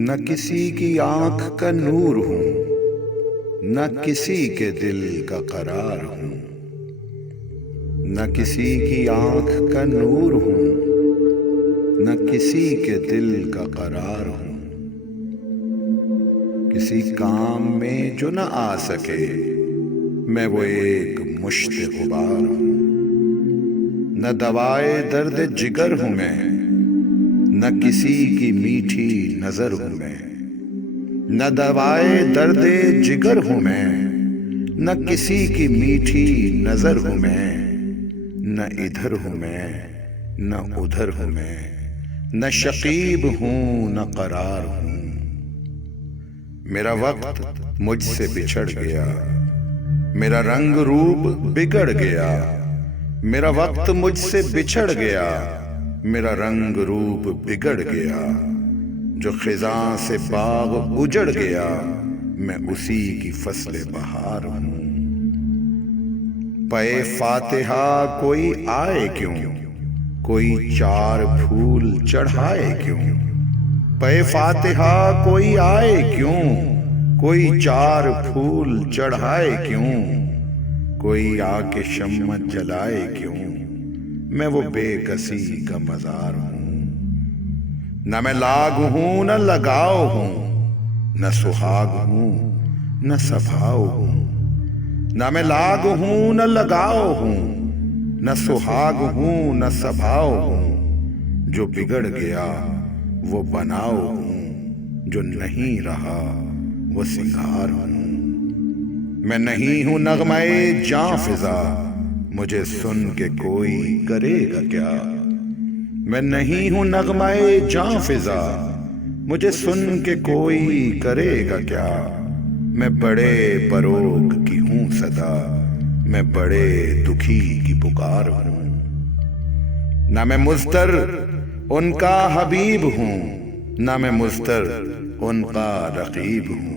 न किसी की आंख का नूर हूं, न किसी के दिल का करार हूं। न किसी की आंख का नूर हूं, न किसी के दिल का करार हूं। किसी काम में जो न आ सके, मैं वो एक मुश्त गुबार हूं। न दवाए दर्द जिगर हूं मैं, न किसी की मीठी नजर हूं मैं। न दवाए दर्द जिगर हूं मैं, न किसी की मीठी नजर हूं मैं। न इधर हूं मैं, न उधर हूं मैं, न शकीब हूं न करार हूं। मेरा वक्त मुझसे बिछड़ गया, मेरा रंग रूप बिगड़ गया। मेरा वक्त मुझसे बिछड़ गया, मेरा रंग रूप बिगड़ गया। जो खिज़ां से बाग उजड़ गया, मैं उसी की फसले बहार हूं। पे फातिहा कोई आए क्यों, कोई चार फूल चढ़ाए क्यों। पे फातिहा कोई आए क्यों, कोई चार फूल चढ़ाए क्यों। कोई आके शम्मा जलाए क्यों, मैं वो बेकसी का मजार हूं। न मैं लाग हूं न लगाव हूं, न सुहाग हूं न सभाव हूं। न मैं लाग हूं न लगाव हूं, न सुहाग हूं न सभाव हूं। जो बिगड़ गया वो बनाव हूं, जो नहीं रहा वो सिंगार हूं। मैं नहीं हूं नगमाए जां फिजा, मुझे सुन के कोई करेगा क्या। मैं नहीं हूं नगमाए जां फिजा, मुझे सुन के कोई करेगा क्या। मैं बड़े परोग की हूं सदा, मैं बड़े दुखी की पुकार हूं। ना मैं मुज़तर उनका हबीब हूं, ना मैं मुज़तर उनका रकीब हूं।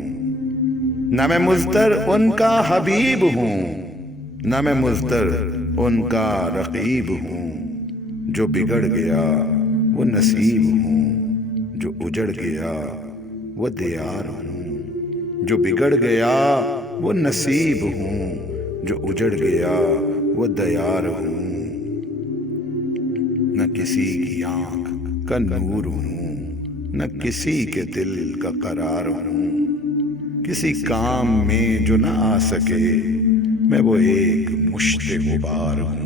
ना मैं मुज़तर उनका हबीब हूं, ना मैं मुज़तर उनका रकीब हूं। जो बिगड़ गया वो नसीब हूं, जो उजड़ गया वो दियार हूं। जो बिगड़ गया वो नसीब हूं, जो उजड़ गया वो दियार हूं। न किसी की आंख का नूर हूं, न किसी के दिल का करार हूं। किसी काम में जो न आ सके, मैं वो एक मुश्त गुबार हूं।